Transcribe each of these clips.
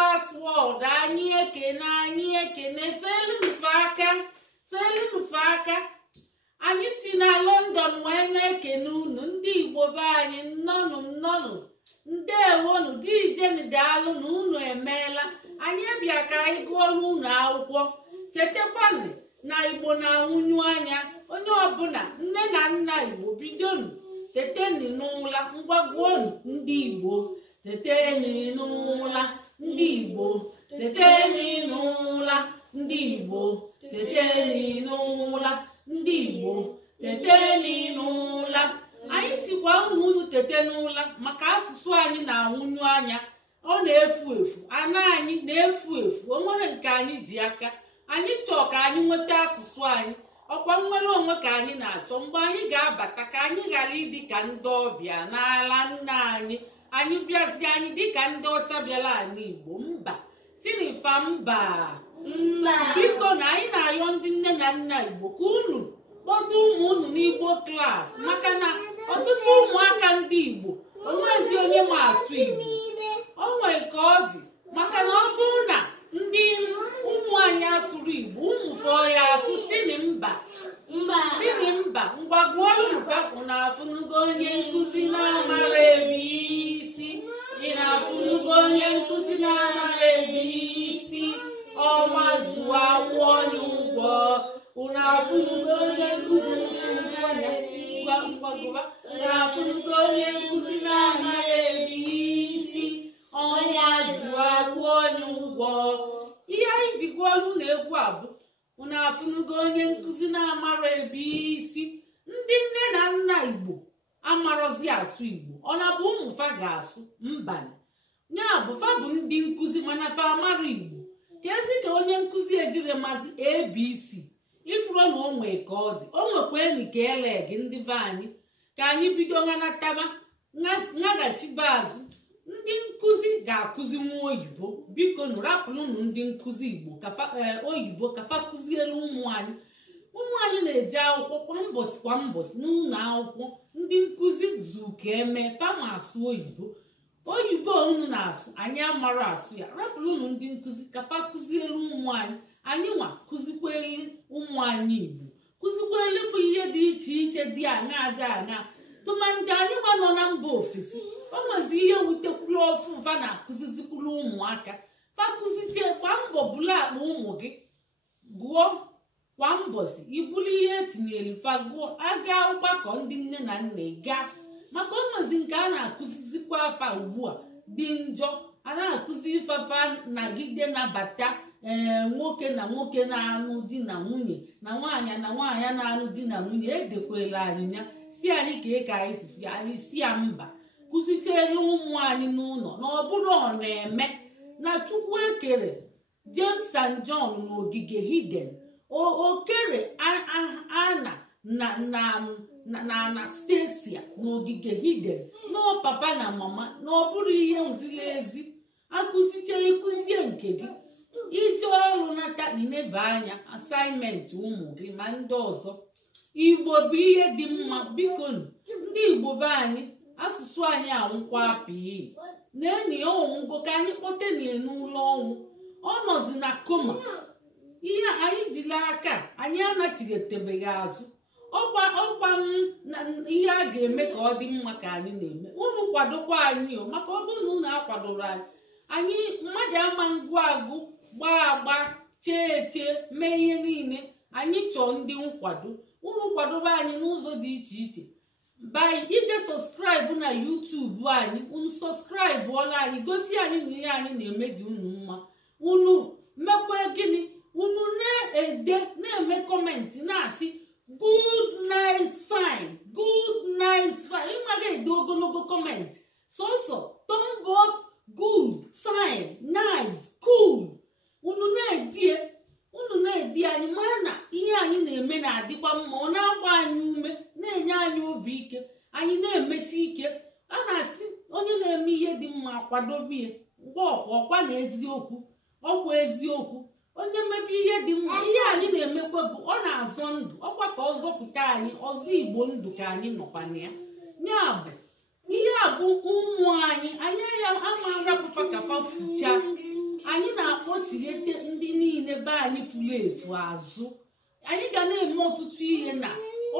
Class World anyị ekene felumfe aka anyị si na London wee na-ekene unu ndị Igbo be anyị nnọnụ ndewonu dijeni daalụ na unu emeela anyị bịa ka anyị gụọrọ unu akwụkwọ. Chetakwanụ na Igbo na-anwụnyu anya onye ọbụla nne na nna Igbo bidonu teteni n'ụla ngwagwonu ndị Igbo teteni n'ụla ndị Igbo teteni n'ụla ndị Igbo teteni n'ụla ndị Igbo teteni n'ụla. Anyị sikwa unu tete n'ụla maka asụsụ anyị na-anwụnyu anya, ọ na-efu efu, ana anyị na-efu efu, o nwere nke anyị ji aka. Anyị chọọ ka anyị nweta asụsụ anyị, ọkwa nnwere onwe ka anyị na-achọ. Mgbe anyị ga-abata ka anyị ghara ịdị ka ndị ọbịa n'ala nna anyị, anyị bịazie anyị dịka ndị ọcha bịara ala Igbo. Mba sinifa mba. Biko na anyị na-ayọ ndị nne na nna Igbo ka unu kpọta ụmụ unu n'Igbo klas, maka na ọtụtụ ụmụaka ndị Igbo onwezi onye ma asụ Igbo. O nwere ka ọ dị, maka na ọ bụrụ na ndị ụmụ anyị asụrụ Igbo, ụmụ fọọ ya asụ sini mba ngwagwuolumfapụ na-afụnugo onye nkụzi na-amara ebe isi. Ị na-afụnugo onye nkụzi na-amara ebe isi, ọnwa zụọ akwụ onye ụgwọ. Unu afụnugo onye nkụzi na-afụnugo onye nkụzi na-amara ebe isi, ọnwa zụọ akwụ onye ụgwọ. Ihe anyị ji gụọlụ na egwu a bụ unu afụnugo onye nkụzi na-amara ebe isi. Ndị nne na nna Igbo amarozi asụ Igbo, ọ na bụ ụmụ fa ga-asụ mba ya bụ fa bụ ndị nkụzi mana fa amara Igbo. Kezi ka onye nkụzi ejiri mazi ABC ifuro na onwe ka ọ dị, o nwekwa enyi ka elegi ndị be anyị ka anyị bido nganataba ngaghachibe azụ. Ndị nkụzi ga-akụzi nwa oyibo, biko nụrapụlụnụ ndị nkụzi Igbo oyibo ka fa kụziere ụmụ anyị. Ụmụ anyị na-eje akwụkwọ kwa mbọsị n'ụlọ akwụkwọ. Ndị nkụzi zuka eme fama asụ oyibo unu na-asụ anyị amara asụ ya. Rapụlụnụ ndị nkụzi ka fa kụziere ụmụ anyị, anyị nwa kụzikwere ụmụ anyị Igbo, kụzikwere bụ ihe dị iche iche dị aṅa tụmadị anyị nwa nọ na mba ofesi. O nwezi ihe wutekwuru ọfụfa na-akụzizikwuru ụmụaka. Fakụzitie kwa mbọ bụla akpa ụmụ gị gụọ kwa mbọsị, ibuli ihe etinyere fa gụọ. Aga ọgbakọ ndị nne na nna gaa, maka o nwezi nke a na-akụzizikwa afa ugbu a dị njọ. A na-akụzi ifafa nagide nabata nwoke na nwoke na-anụ di na nwunye na nwaanyị na nwaanyị na-anụ di na nwunye. Edekwela anyị ya si anyị ka anyị si anyị si ya mba. Kụzichiela ụmụ anyị n'ụlọ na ọ bụrụ ọ na-eme na Chukwu ekere James and John n'ogige Hiden, okere Ana na Stacia n'ogige Hiden, na papa na mama, na ọ bụrụ ihe ziri ezi. Akụziche ịkụzie nke gị iji ọrụ nata ineba anya asaịmentị ụmụ gị ma ndị ọzọ. Igbo bụ ihe dị mma. Biko ndị Igbo be anyị asụsụ anyị anwụkwa pii na-enyi ọnwụgo ka anyị kpọtenie n'ụlọ ọnwụ. Ọ nọzi na koma. Ihe anyị jiri aka anyị anachigetebeghị azụ. Ọkwa ihe a ga-eme ka ọ dị mma ka anyị na-eme. Unu kwadokwa anyị maka ọ bụrụ na unu akwadoro anyị mmadụ ama ngụ agụ gbaa agba chee mee ihe niile. Anyị chọọ ndị nkwado. Unu kwadobe anyị n'ụzọ dị iche iche by ije sọskraịbụ na YouTube anyị. Unu sọskraịbụ ọla anyị, gosi anyị na ihe anyị na-eme dị unu mma. Unu mekwa gịnị? Unu na-ede na-eme kọmentị na-asị good nice fine, good nice fine. Ịmaga ede ogologo kọmentị sọsọ thumb up, good, fine, nice, cool. Unu na-edi anyị mara na ihe anyị na-eme na-adịkwa mma. Ọ na-agba anyị ume, na-enye anyị obi ike, anyị na-emesi ike. A na-asị onye na-eme ihe dị mma kwadobie ngwa ọkwa na eziokwu, ọkwa eziokwu. Onye mebe ihe dị mma, ihe anyị na-emekwa bụ ọ na-azọ ndụ. Ọkwa ka ọ zọpụta anyị, ọzọ Igbo ndụ ka anyị nọkwa na ya. Ya bụ ihe a bụ ụmụ anyị ya ama arapụfa ka fa fucha anyị na-akpọchighete ndị niile be anyị furu efu azụ. Anyị ga na-eme ọtụtụ ihe na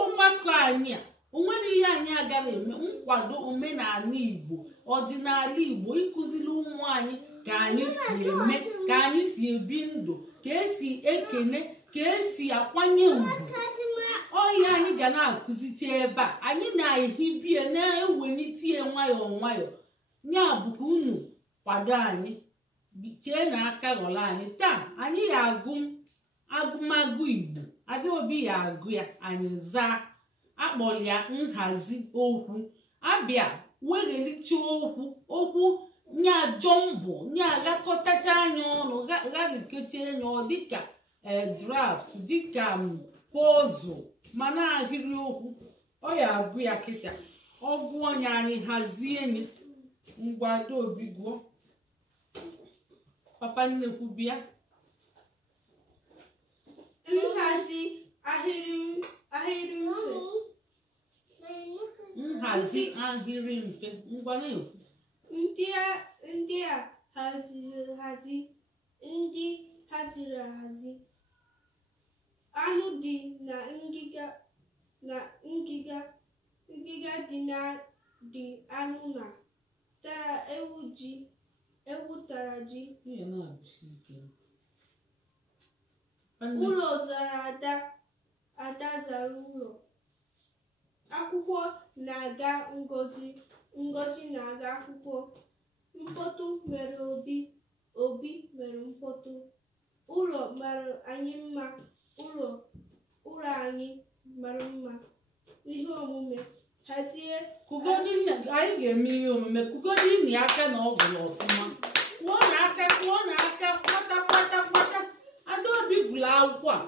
ọgbakọ anyị a. Onwere ihe anyị agara eme nkwado omenala Igbo, ọdịnala Igbo, ịkụziri ụmụ anyị ka anyị si eme, ka anyị si ebi ndụ, ka esi ekene, ka esi akwanye ugwu. Ọhịa anyị ga na-akụzicha ebe a. Anyị na-ehibie na-ewelite ya nwayọọ nwayọọ. Ya bụ ka unu kwado anyị, chee na aka ghọrọ anyị. Taa anyị ya agụmagụ Igbo, Adaobi ya agụ ya, anyị zaa. Akpọrọ ya nhazi okwu. Abịa weghelicha okwu nya jọmbụ nya agakọtacha anya ọnụ, gharikecha anya ọ dịka draft, dịka pọzụl, ma na-ahịrị okwu. Ọ ya agụ ya kịta, ọ gụọ nya anyị hazie nye. Ngwa Adaobi gụọ. Papa nnekwu bịa. Nhazi ahịrị mfe. Nhazi ahịrị mfe. Ngwa na-ekwu. Ndị a haziri ahazi. Anụ dị na ngịga dị anụ na tara ewu tara ji. Ụlọ zara ada zara ụlọ. Akwụkwọ na-aga Ngozi na-aga akwụkwọ. Mkpọtụ mere Obi mere mkpọtụ. Ụlọ mara anyị mma. Ụlọ anyị mara mma. Ihe omume hazie. Anyị ga-eme ihe omume. Kugodi nyi aka na ọ gụrụ ọfụma. Kwụọ n'aka kwata. Adaobi gụrụ akwụkwọ a.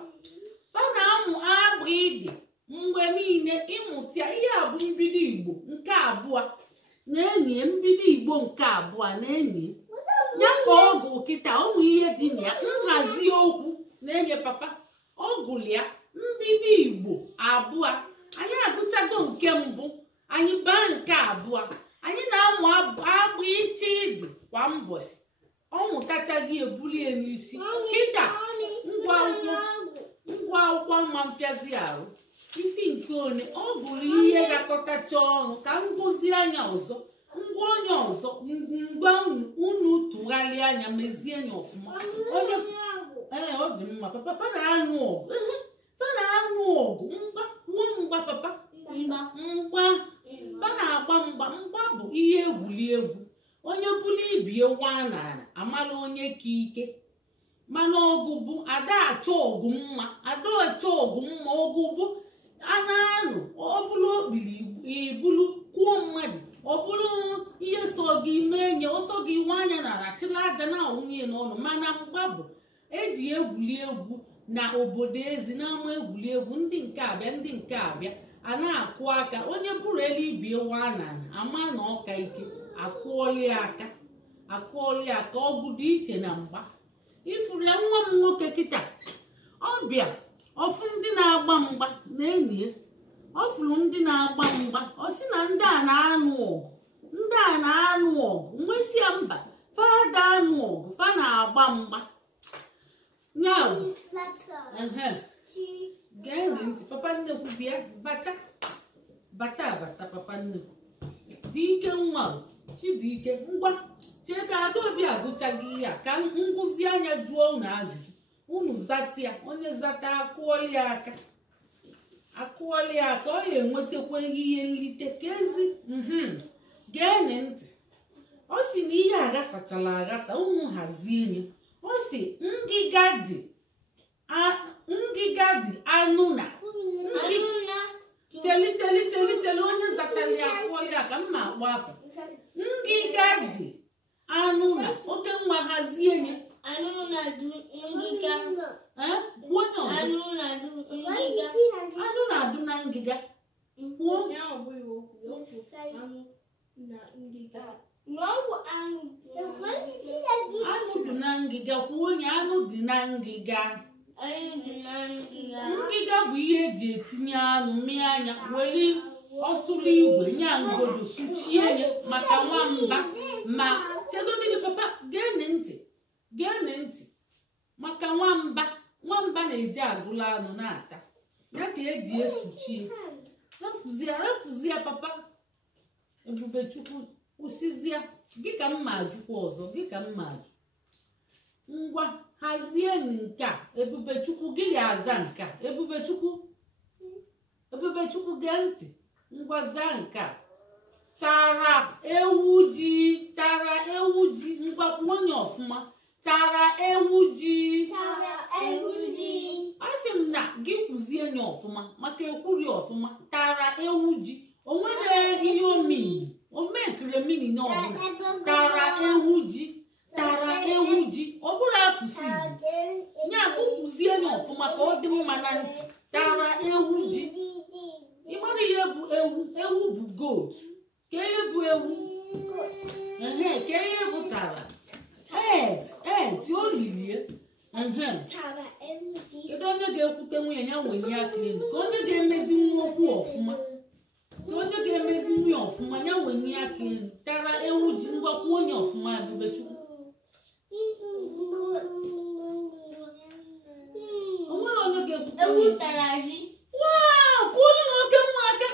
Ọ na-amụ agbụ ide mgbe niile ịmụta ihe a bụ mbido Igbo nke abụọ na-enye mbido Igbo nke abụọ na-enye ya ka ọ gụ kịta. Ụmụ ihe dị na ya nhazi okwu na-enye papa ọ gụrụ ya mbido Igbo abụọ. Anyị agụchago nke mbụ, anyị baa nke abụọ. Anyị na-amụ agbụ iche ịdị kwa mbọsị. Ọ mụtachaghị ebulie n'isi kịta. Ngwa akwụkwọ mma mfiazi ahụ isi nke one ọ bụrụ ihe gakọtacha ọnụ ka ngụzi anya ọzọ, ngwa onye ọzọ, ngwa unu tụgharịa anya mezie anya ọfụma. Onye ọ dị mma papa. Fa na-anụ ọgụ mgba papa. Fa na-agba mgba bụ ihe egwuregwu. Onye bụrụ ibie nwa n'ala amala onye ka ike. Mana ọgụ bụ ada achọ ọgụ mma. Ọgụ bụ anụ ọ bụrụ okpiri ibulu kwuo mmadụ, ọ bụrụ ihe so gị mee nye ọsọ gị nwa anya na achịla aja na nwunye n'ọnụ. Mana mgba bụ eji egwuregwu na obodo ezi na-ama egwuregwu. Ndị nke abịa a na-akụ aka. Onye bụrụ elibie nwa na ama na ọka ike akụọli aka. Ọgụ dị iche na mgba. Ifuru ya nwa m nwoke kịta ọbịa ọfụ ndị na-agba mgba na-enye. Ọ fụrụ ndị na-agba mgba, ọ sị na ndị a na-anụ ọgụ. Nwesị ya mba, fada anụ ọgụ, fa na-agba mgba. Nyabụ gee ntị papa nnekwu bịa. Bata papa nnekwu. Dike nwa Chidike ngwa chee ka Adaobi agụchaghị ihe a ka ngụzi anya jụọ unu ajụjụ. Unu zata ya. Onye zata akụọli aka. Ọ ya enwetakwa ihe nlite ka ezi. Geenị ntị. Ọ sị na ihe aghasachala aghasa, unu hazie nye. Ọ sị ngịga dị anụ na cheli onye zatali akụọli aka mma akpọ afọ. Ngịga dị anụ na oke nwa hazie nye. Anụ na-adụ ngịga. Anụ na-adụ na ngịga. Anụ dị na ngịga. Kwuo onye anụ dị na ngịga. Ngịga bụ ihe eji etinye anụ mmịa anya were ọtụrụ igwe nya ngodo suchie ya maka nwamba. Ma chegodili papa geenị ntị. gee ntị maka nwamba na-eji agụla anụ na-ata ya ka eji esuchie refuzie papa Ebubechukwu kwụsịzie gị ka mma ajụkwa ọzọ gị ka mma ajụ ngwa hazie nke a Ebubechukwu gị ya aza nke a Ebubechukwu gee ntị ngwa zaa nke a tara ewu ji ngwa kwuo onye ọfụma tara ewu ji asị m na gị kwuzie nye ọfụma maka ekwuri ọfụma tara ewu ji o nwere ihe omekiremini n'ọbụla tara ewu ji ọ bụrụ asụsụ Igbo nya kwuzie nye ọfụma ka ọ dị mma na ntị tara ewu ji ịmara ihe bụ ewu bụ goat ka ihe bụ ewu ka ihe bụ tara o lilie kedu onye ga-ekwute nwunye ya wenye aka elu ka onye ga-emezi nwa okwu ọfụma ya wenye aka elu tara ewu ji ngwakwu onye ọfụma Ebubechukwu onwere onye ga-ekwute nwunye kwụrụ n'oke nwa aka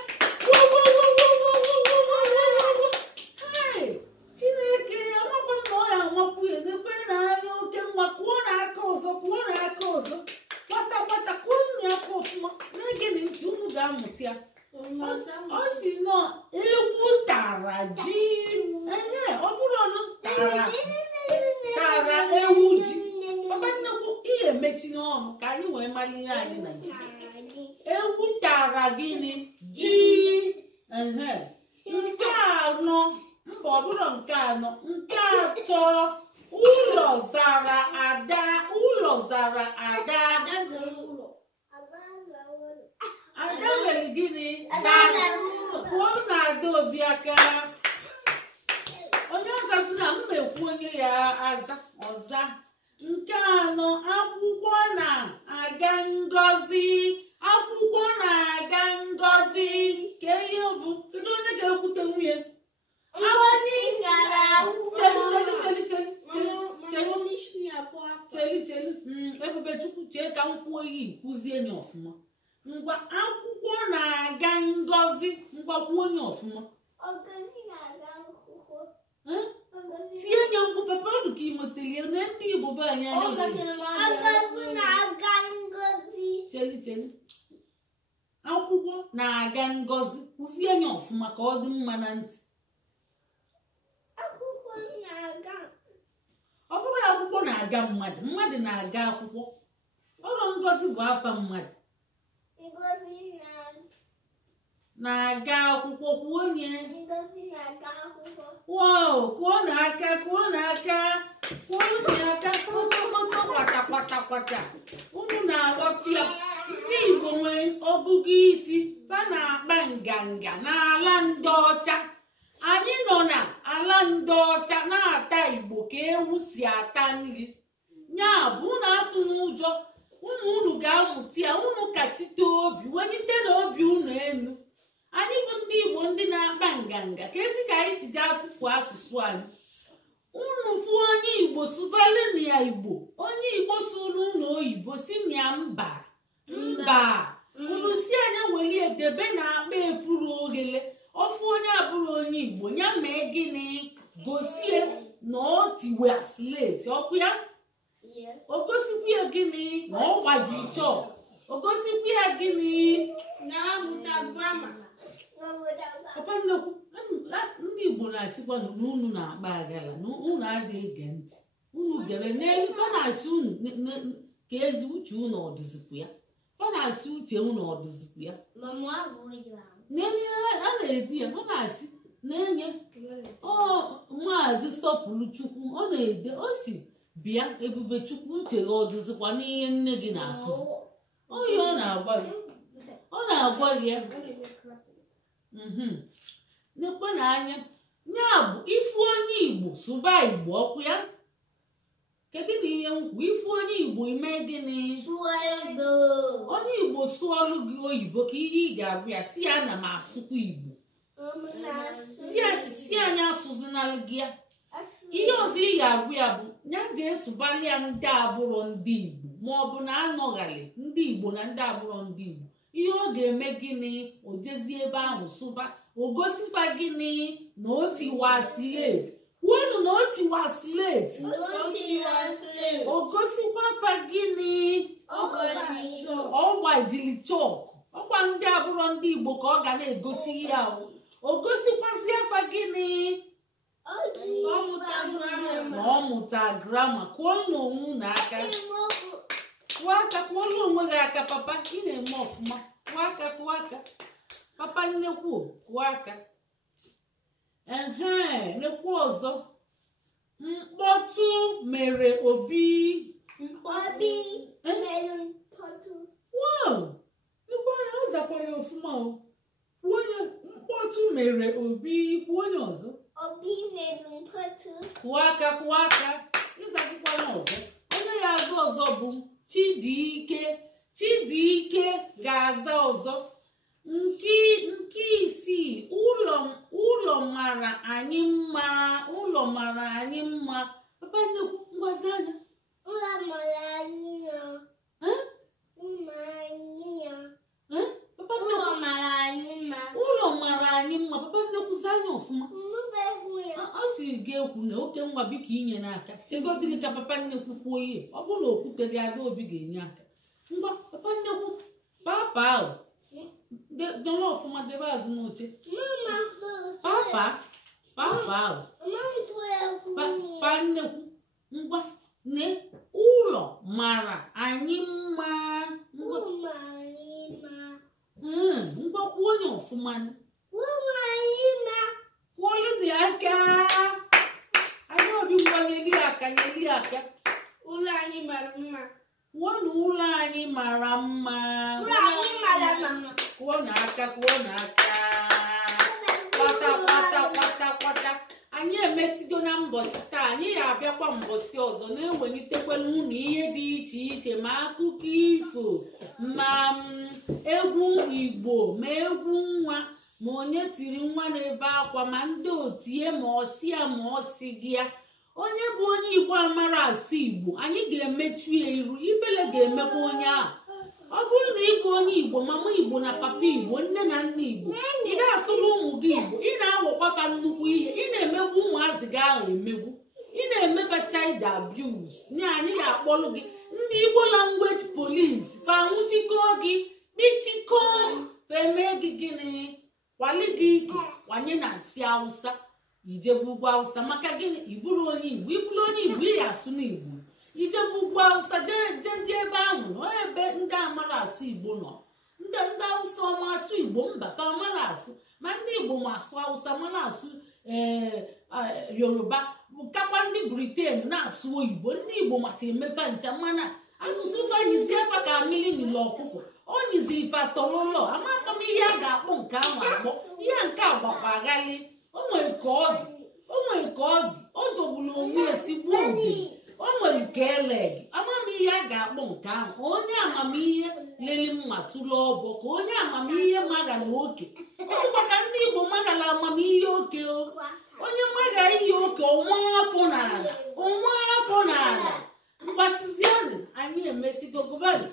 Chineke amakwa m na ọ ya amapụ ya n'ebe na-anya oke nwa kwụọ n'aka ọzọ gbata kwụrụ na aka ọfụma na-ege na ntị unu ga-amụta ya ọ si nọ ewu tara ji ọ bụrụ ọnụ tara ewu ji papa nnekwu ihe emechi n'ọnụ ka anyị wee mara ihe anyị na ewu tara gịnị ji nke anọ mba ọ bụrụ nke anọ nke atọ ụlọ zara ada ada mere gịnị kwuo na ada obi aka onye ọzasi na mma ekwu onye ya ọza nke anọ akwụkwọ na-aga ngọzi ka ihe bụ kedu onye ga-ekwute nwunye cheli Ebubechukwu chee ka m kwuo ihe kwuzie nye ọfụma ngwa akwụkwọ na-aga ngọzi ngwakwuo onye ọfụma tinye nye mkpu papa ọdụ ka imotelie na ndị Igbo be anyị cheli akwụkwọ na-aga ngọzi kwụsie nye ọfụma ka ọ dị mma na ntị ọ bụrụ akwụkwọ na-aga mmadụ na-aga akwụkwọ ọrụ ngọzi bụ afa mmadụ na-aga akwụkwọ kwuo onye kwuo n'aka kwata unu na-aghọta ya ndị Igbo nwere ọgụgụ isi ta na-akpa nganga n'ala ndị ọcha anyị nọ na ala ndị ọcha na-ata Igbo ka ewu si ata nri ya bụ na atụ n'ụjọ unu ga-amụta ya unu kachite obi welite na obi unu elu anyị bụ ndị Igbo ndị na-akpa nganga ka ezi ka anyị si ga-atụfu asụsụ anyị unu fụ onye Igbo sụbali na ya Igbo onye Igbo sụrụ unu oyibo si na ya mba unu si anya weli edebe na akpa epuru oghele ofu onye abụrụ onye Igbo ya mee gịnị gosie na ọ tiwe slate ọkụ ya o gosikwa ya gịnị na ọ gbaji chọọ o gosikwa ya gịnị na amụta grama papa nnekwu ndị Igbo na-asịkwa na unu na-akpa agala na unu adịghị ege ntị unu gere n'elu ọ na-asị unu ka ezi uche unu ọdịzikwu ya ọ na-asị uche unu ọdịzikwu ya n'enye a na-edi ya ọ na-asị na-enye maazị Sọpụrụ Chukwu ọ na-ede o si bịa Ebubechukwu uche gị ọdịzikwa n'ihe nne gị na-akụzi onye ọ na-agwa gị ya nekwe n'anya ya bụ ifu onye Igbo sụba Igbo ọkụ ya kedu na ihe nkwu ifu onye Igbo ime gịnị onye Igbo sụọlụ gị oyibo ka ihe ị ga-abụ ya si ya na m asụkwa Igbo si anyị asụzinalụ gị ya ihe ọzọ ị ga-agwụ ya bụ ya ga-esubali ya ndị agbụrụ ndị Igbo ma ọ bụ na anọghali ndị Igbo na ndị agbụrụ ndị Igbo ihe ọ ga-eme gịnị o jezie ebe ahụ sụba o gosifa gịnị na o tiwa slate kwuonu na o tiwa slate o gosikwa fa gịnị ọ gbajiri chọk ọkwa ndị agbụrụ ndị Igbo ka ọ ga na-egosi ya o gosikwasị afa gịnị ma ọ mụta grama kwụọnụ onwe na aka kwụọlụ onwe gị aka papa ị na-eme ọfụma kwụọ aka papa nnekwu kwụọ aka nnekwu ọzọ mkpọtụ mere Obi wow ọ zakwara ọfụma onye mkpọtụ mere Obi kwuo onye ọzọ kwụọ aka ịzazikwana ọzọ onye ya azụ ọzọ bụ Chidike ga-aza ọzọ nke isii ụlọ mara anyị mma papa nnekwu ngwazi anya ụlọ mara anyị mma papa nnekwuzi anya ọfụma ọ siri ga-ekwu na oke nwa biko inye n'aka chegodịrị ka papa nnekwu kwuo ihe ọ bụrụ na okwutere Adaobi ga-enye aka ngwa papa nnekwu papa ahụ dọrọ ọfụma debe azụ n'oche papa ahụ papa nnekwu ngwa ne ụlọ mara anyị mma ngwa kwuo onye ọfụma kwuolu na aka Adaobi ngwa nyeli aka ụlọ anyị mara mma kwuo na ụlọ anyị mara mma kwuo na aka kwata anyị emesigo na mbọsị taa anyị ya abịakwa mbọsị ọzọ na-ewelitekwala unu ihe dị iche iche ma akụkọ ifo ma egwu Igbo ma egwu nwa ma onye tiri nwa n'ebe akwa ma ndị otie ma ọsị ya ma ọsị gị ya onye bụ onye Igbo amara asụ Igbo anyị ga-emechu ya iru ifele ga-emekwa onye ahụ ọ bụrụ na ịbụ onye Igbo mama Igbo na papa Igbo nne na nna Igbo ị na-asụrụ ụmụ gị Igbo ị na-awọkwafa nnukwu ihe ị na-emegbu ụmụazị gị ahụ emegbu ị na-emefa child abuse nye anyị ga-akpọrọ gị ndị Igbo language police fanwụchikọ gị kpichikọ feme gị gịnị kwali gị ike kwanye na nsị Hausa ijebu ugwu Hausa maka gịnị iburu onye Igbo ị asụ n'Igbo ijebu ugwu Hausa jezie ebe ahụ nọ ebe ndị amara asụ Igbo nọ ndị Hausa ọma asụ Igbo mba fa amara asụ ma ndị Igbo ma asụ Hausa mana asụ Yoruba kakwa ndị Britain na-asụ oyibo ndị Igbo mata emefa ncha mana asụsụ fanyizie fa ka mmiri nile ọkụkọ onyizi ife atọlụlọ amapam ihe a ga-akpọ nke ahụ akpọ ihe nke agbakwa aghali o nwere ka ọ dị ọ jọgburu onwe esigbuo ogene o nwere ka elegi amamihe a ga-akpọ nke ahụ onye amamihe leli mma tụrụ ọbọ ka onye amamihe magala oke ọbụkwa ka ndị Igbo magala amamihe oke onye maga ihe oke ọnwa afọ n'ala mgbasizianị anyị emesigo gụbani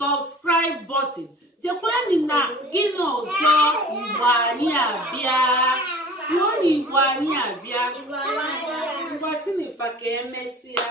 subscribe button jekwani na gị na ọzọ Igbo anyị abịa n'ụlọ Igbo anyị abịa ngwasị n'ifa ka emesịa